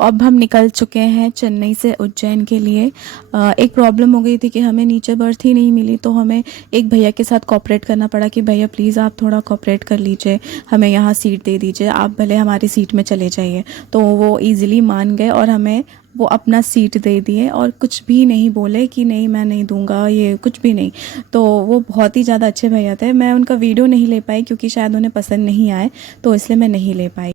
अब हम निकल चुके हैं चेन्नई से उज्जैन के लिए। एक प्रॉब्लम हो गई थी कि हमें नीचे बर्थ ही नहीं मिली, तो हमें एक भैया के साथ कोऑपरेट करना पड़ा कि भैया प्लीज़ आप थोड़ा कोऑपरेट कर लीजिए, हमें यहाँ सीट दे दीजिए, आप भले हमारी सीट में चले जाइए। तो वो इजीली मान गए और हमें वो अपना सीट दे दिए और कुछ भी नहीं बोले कि नहीं मैं नहीं दूंगा, ये कुछ भी नहीं। तो वो बहुत ही ज़्यादा अच्छे भैया थे। मैं उनका वीडियो नहीं ले पाई क्योंकि शायद उन्हें पसंद नहीं आए, तो इसलिए मैं नहीं ले पाई।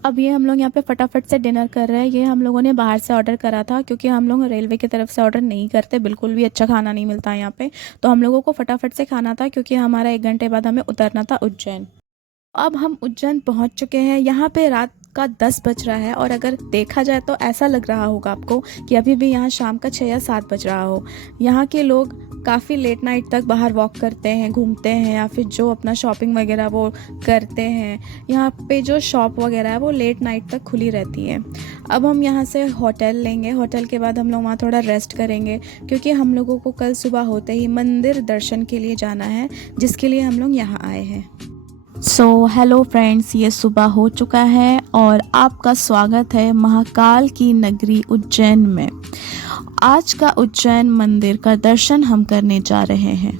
अब ये हम लोग यहाँ पे फटाफट से डिनर कर रहे हैं। ये हम लोगों ने बाहर से ऑर्डर करा था क्योंकि हम लोग रेलवे की तरफ से ऑर्डर नहीं करते, बिल्कुल भी अच्छा खाना नहीं मिलता यहाँ पे। तो हम लोगों को फटाफट से खाना था क्योंकि हमारा 1 घंटे बाद हमें उतरना था उज्जैन। अब हम उज्जैन पहुँच चुके हैं। यहाँ पे रात का 10 बज रहा है और अगर देखा जाए तो ऐसा लग रहा होगा आपको कि अभी भी यहाँ शाम का 6 या 7 बज रहा हो। यहाँ के लोग काफ़ी लेट नाइट तक बाहर वॉक करते हैं, घूमते हैं, या फिर जो अपना शॉपिंग वगैरह वो करते हैं। यहाँ पे जो शॉप वगैरह है वो लेट नाइट तक खुली रहती है। अब हम यहाँ से होटल लेंगे। होटल के बाद हम लोग वहाँ थोड़ा रेस्ट करेंगे क्योंकि हम लोगों को कल सुबह होते ही मंदिर दर्शन के लिए जाना है, जिसके लिए हम लोग यहाँ आए हैं। सो हेलो फ्रेंड्स, ये सुबह हो चुका है और आपका स्वागत है महाकाल की नगरी उज्जैन में। आज का उज्जैन मंदिर का दर्शन हम करने जा रहे हैं।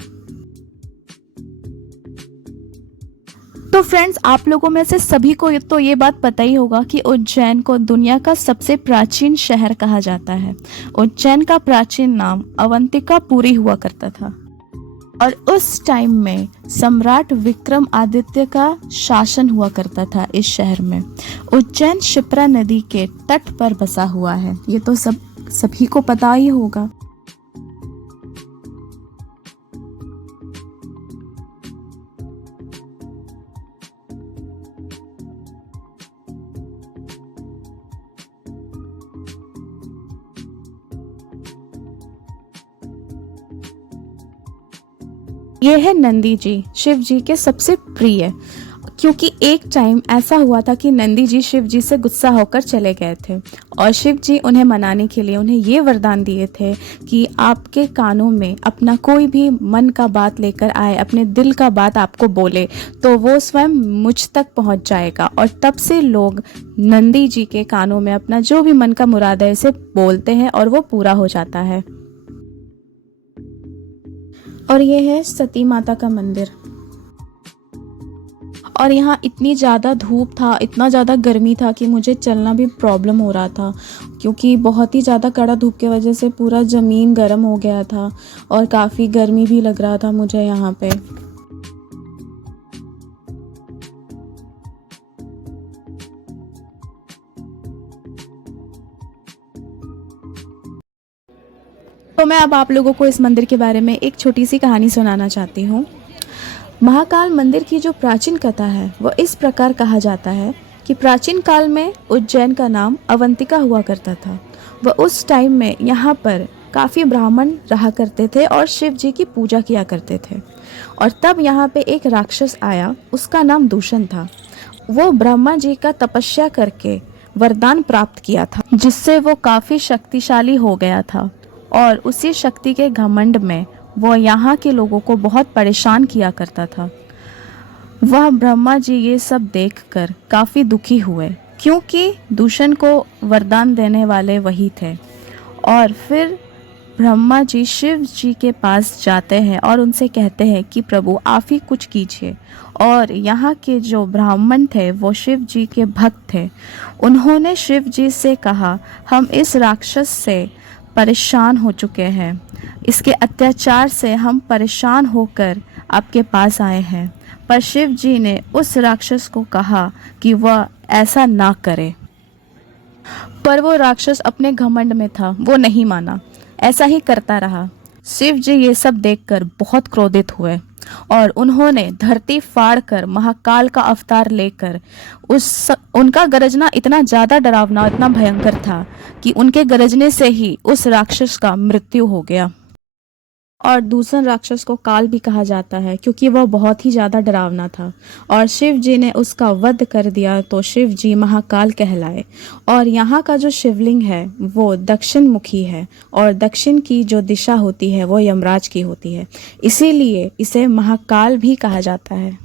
तो फ्रेंड्स, आप लोगों में से सभी को तो ये बात पता ही होगा कि उज्जैन को दुनिया का सबसे प्राचीन शहर कहा जाता है। उज्जैन का प्राचीन नाम अवंतिकापुरी हुआ करता था और उस टाइम में सम्राट विक्रम आदित्य का शासन हुआ करता था इस शहर में। उज्जैन शिप्रा नदी के तट पर बसा हुआ है, ये तो सभी को पता ही होगा। ये है नंदी जी, शिव जी के सबसे प्रिय। क्योंकि एक टाइम ऐसा हुआ था कि नंदी जी शिव जी से गुस्सा होकर चले गए थे और शिव जी उन्हें मनाने के लिए उन्हें ये वरदान दिए थे कि आपके कानों में अपना कोई भी मन का बात लेकर आए, अपने दिल का बात आपको बोले, तो वो स्वयं मुझ तक पहुंच जाएगा। और तब से लोग नंदी जी के कानों में अपना जो भी मन का मुराद है उसे बोलते हैं और वो पूरा हो जाता है। और ये है सती माता का मंदिर। और यहाँ इतनी ज़्यादा धूप था, इतना ज़्यादा गर्मी था कि मुझे चलना भी प्रॉब्लम हो रहा था क्योंकि बहुत ही ज़्यादा कड़ा धूप की वजह से पूरा ज़मीन गर्म हो गया था और काफ़ी गर्मी भी लग रहा था मुझे यहाँ पे। तो मैं अब आप लोगों को इस मंदिर के बारे में एक छोटी सी कहानी सुनाना चाहती हूँ। महाकाल मंदिर की जो प्राचीन कथा है वो इस प्रकार कहा जाता है कि प्राचीन काल में उज्जैन का नाम अवंतिका हुआ करता था। वह उस टाइम में यहाँ पर काफ़ी ब्राह्मण रहा करते थे और शिव जी की पूजा किया करते थे। और तब यहाँ पे एक राक्षस आया, उसका नाम दूषण था। वो ब्रह्मा जी का तपस्या करके वरदान प्राप्त किया था, जिससे वो काफ़ी शक्तिशाली हो गया था। और उसी शक्ति के घमंड में वो यहाँ के लोगों को बहुत परेशान किया करता था। वह ब्रह्मा जी ये सब देखकर काफ़ी दुखी हुए क्योंकि दूषण को वरदान देने वाले वही थे। और फिर ब्रह्मा जी शिव जी के पास जाते हैं और उनसे कहते हैं कि प्रभु आप ही कुछ कीजिए। और यहाँ के जो ब्राह्मण थे वो शिव जी के भक्त थे। उन्होंने शिव जी से कहा, हम इस राक्षस से परेशान हो चुके हैं, इसके अत्याचार से हम परेशान होकर आपके पास आए हैं। पर शिव जी ने उस राक्षस को कहा कि वह ऐसा ना करे। पर वो राक्षस अपने घमंड में था, वो नहीं माना, ऐसा ही करता रहा। शिव जी ये सब देखकर बहुत क्रोधित हुए और उन्होंने धरती फाड़कर महाकाल का अवतार लेकर उनका गरजना इतना ज़्यादा डरावना, इतना भयंकर था कि उनके गरजने से ही उस राक्षस का मृत्यु हो गया। और दूसरा राक्षस को काल भी कहा जाता है क्योंकि वह बहुत ही ज़्यादा डरावना था। और शिव जी ने उसका वध कर दिया तो शिव जी महाकाल कहलाए। और यहाँ का जो शिवलिंग है वो दक्षिण मुखी है और दक्षिण की जो दिशा होती है वो यमराज की होती है, इसीलिए इसे महाकाल भी कहा जाता है।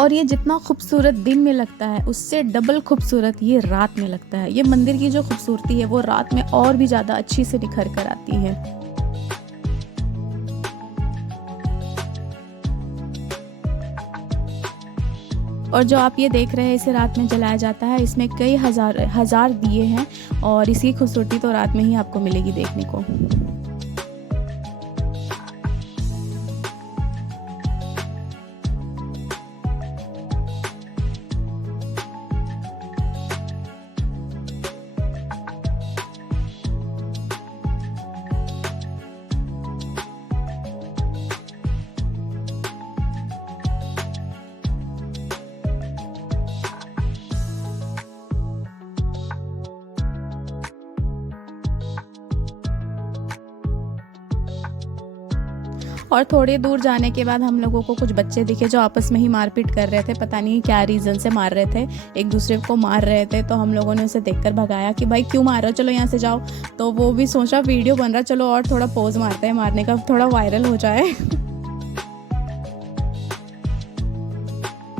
और ये जितना खूबसूरत दिन में लगता है उससे डबल खूबसूरत ये रात में लगता है। ये मंदिर की जो खूबसूरती है वो रात में और भी ज़्यादा अच्छी से निखर कर आती है। और जो आप ये देख रहे हैं इसे रात में जलाया जाता है, इसमें कई हज़ार दिए हैं और इसकी खूबसूरती तो रात में ही आपको मिलेगी देखने को। और थोड़ी दूर जाने के बाद हम लोगों को कुछ बच्चे दिखे जो आपस में ही मारपीट कर रहे थे, पता नहीं क्या रीज़न से मार रहे थे, एक दूसरे को मार रहे थे। तो हम लोगों ने उसे देखकर भगाया कि भाई क्यों मार रहे हो, चलो यहाँ से जाओ। तो वो भी सोचा वीडियो बन रहा, चलो और थोड़ा पोज मारते हैं, मारने का थोड़ा वायरल हो जाए।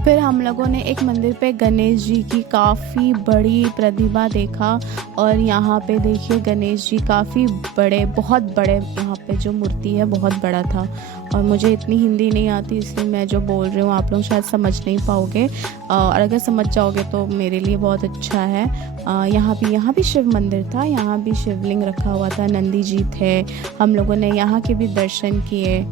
फिर हम लोगों ने एक मंदिर पे गणेश जी की काफ़ी बड़ी प्रतिमा देखा और यहाँ पे देखिए गणेश जी काफ़ी बड़े, बहुत बड़े, यहाँ पे जो मूर्ति है बहुत बड़ा था। और मुझे इतनी हिंदी नहीं आती इसलिए मैं जो बोल रही हूँ आप लोग शायद समझ नहीं पाओगे, और अगर समझ जाओगे तो मेरे लिए बहुत अच्छा है। यहाँ भी शिव मंदिर था, यहाँ भी शिवलिंग रखा हुआ था, नंदी जी थे, हम लोगों ने यहाँ के भी दर्शन किए।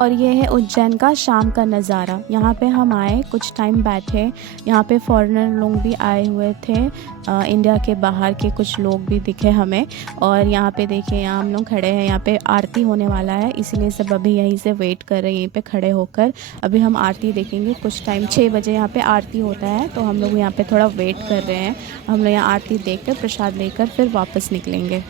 और ये है उज्जैन का शाम का नज़ारा। यहाँ पे हम आए, कुछ टाइम बैठे, यहाँ पे फॉरेनर लोग भी आए हुए थे, इंडिया के बाहर के कुछ लोग भी दिखे हमें। और यहाँ पे देखिए यहाँ हम लोग खड़े हैं, यहाँ पे आरती होने वाला है इसीलिए सब अभी यहीं से वेट कर रहे हैं, यहीं पे खड़े होकर। अभी हम आरती देखेंगे कुछ टाइम, 6 बजे यहाँ पे आरती होता है, तो हम लोग यहाँ पे थोड़ा वेट कर रहे हैं। हम लोग यहाँ आरती देख कर प्रसाद लेकर फिर वापस निकलेंगे।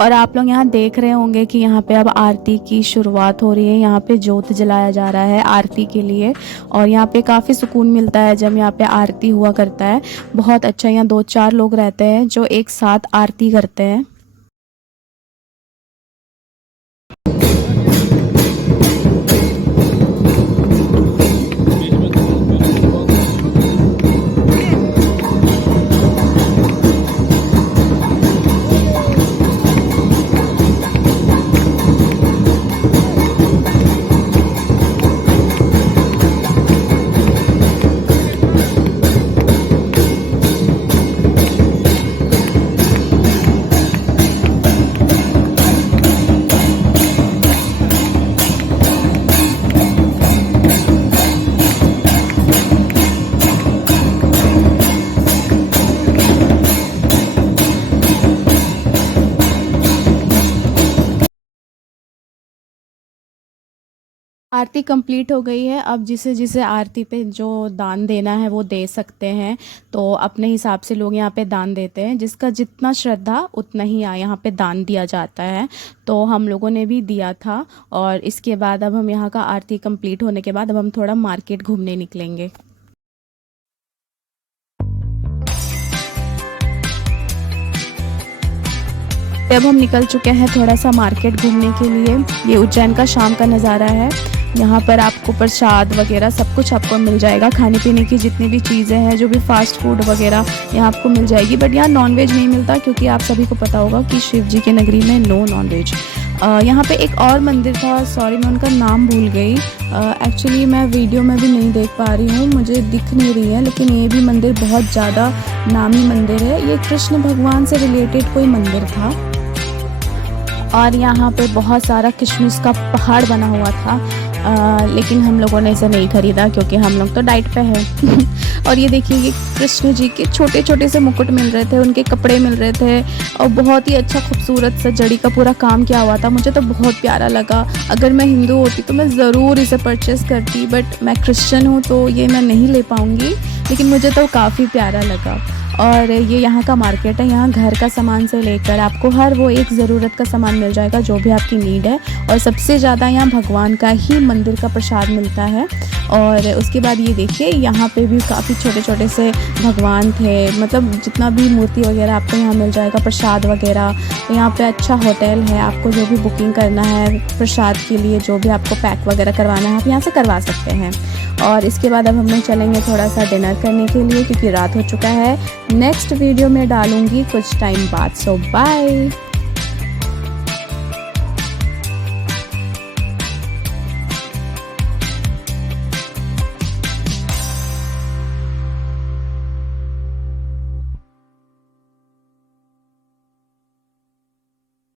और आप लोग यहाँ देख रहे होंगे कि यहाँ पे अब आरती की शुरुआत हो रही है। यहाँ पे जोत जलाया जा रहा है आरती के लिए, और यहाँ पे काफ़ी सुकून मिलता है जब यहाँ पे आरती हुआ करता है। बहुत अच्छा, यहाँ 2-4 लोग रहते हैं जो एक साथ आरती करते हैं। आरती कंप्लीट हो गई है। अब जिसे जिसे आरती पे जो दान देना है वो दे सकते हैं, तो अपने हिसाब से लोग यहाँ पे दान देते हैं, जिसका जितना श्रद्धा उतना ही यहाँ पे दान दिया जाता है। तो हम लोगों ने भी दिया था, और इसके बाद अब हम यहाँ का आरती कंप्लीट होने के बाद अब हम थोड़ा मार्केट घूमने निकलेंगे। अब हम निकल चुके हैं थोड़ा सा मार्केट घूमने के लिए। ये उज्जैन का शाम का नज़ारा है। यहाँ पर आपको प्रसाद वगैरह सब कुछ आपको मिल जाएगा, खाने पीने की जितनी भी चीज़ें हैं, जो भी फास्ट फूड वगैरह यहाँ आपको मिल जाएगी। बट यहाँ नॉनवेज नहीं मिलता, क्योंकि आप सभी को पता होगा कि शिव जी की नगरी में नो नॉनवेज। यहाँ पे एक और मंदिर था, सॉरी मैं उनका नाम भूल गई, एक्चुअली मैं वीडियो में भी नहीं देख पा रही हूँ, मुझे दिख नहीं रही है, लेकिन ये भी मंदिर बहुत ज़्यादा नामी मंदिर है। ये कृष्ण भगवान से रिलेटेड कोई मंदिर था, और यहाँ पे बहुत सारा किशमिश का पहाड़ बना हुआ था, लेकिन हम लोगों ने इसे नहीं ख़रीदा क्योंकि हम लोग तो डाइट पे हैं। और ये देखिए ये कृष्ण जी के छोटे छोटे से मुकुट मिल रहे थे, उनके कपड़े मिल रहे थे और बहुत ही अच्छा खूबसूरत सा जड़ी का पूरा काम किया हुआ था। मुझे तो बहुत प्यारा लगा। अगर मैं हिंदू होती तो मैं ज़रूर इसे परचेज़ करती, बट मैं क्रिश्चियन हूँ तो ये मैं नहीं ले पाऊँगी, लेकिन मुझे तो काफ़ी प्यारा लगा। और ये यहाँ का मार्केट है, यहाँ घर का सामान से लेकर आपको हर वो एक ज़रूरत का सामान मिल जाएगा जो भी आपकी नीड है। और सबसे ज़्यादा यहाँ भगवान का ही मंदिर का प्रसाद मिलता है। और उसके बाद ये देखिए यहाँ पे भी काफ़ी छोटे छोटे से भगवान थे, मतलब जितना भी मूर्ति वगैरह आपको यहाँ मिल जाएगा, प्रसाद वगैरह। तो यहाँ पे अच्छा होटल है, आपको जो भी बुकिंग करना है प्रसाद के लिए, जो भी आपको पैक वगैरह करवाना है आप यहाँ से करवा सकते हैं। और इसके बाद अब हम लोग चलेंगे थोड़ा सा डिनर करने के लिए, क्योंकि रात हो चुका है। नेक्स्ट वीडियो में डालूँगी कुछ टाइम बाद। सो बाय।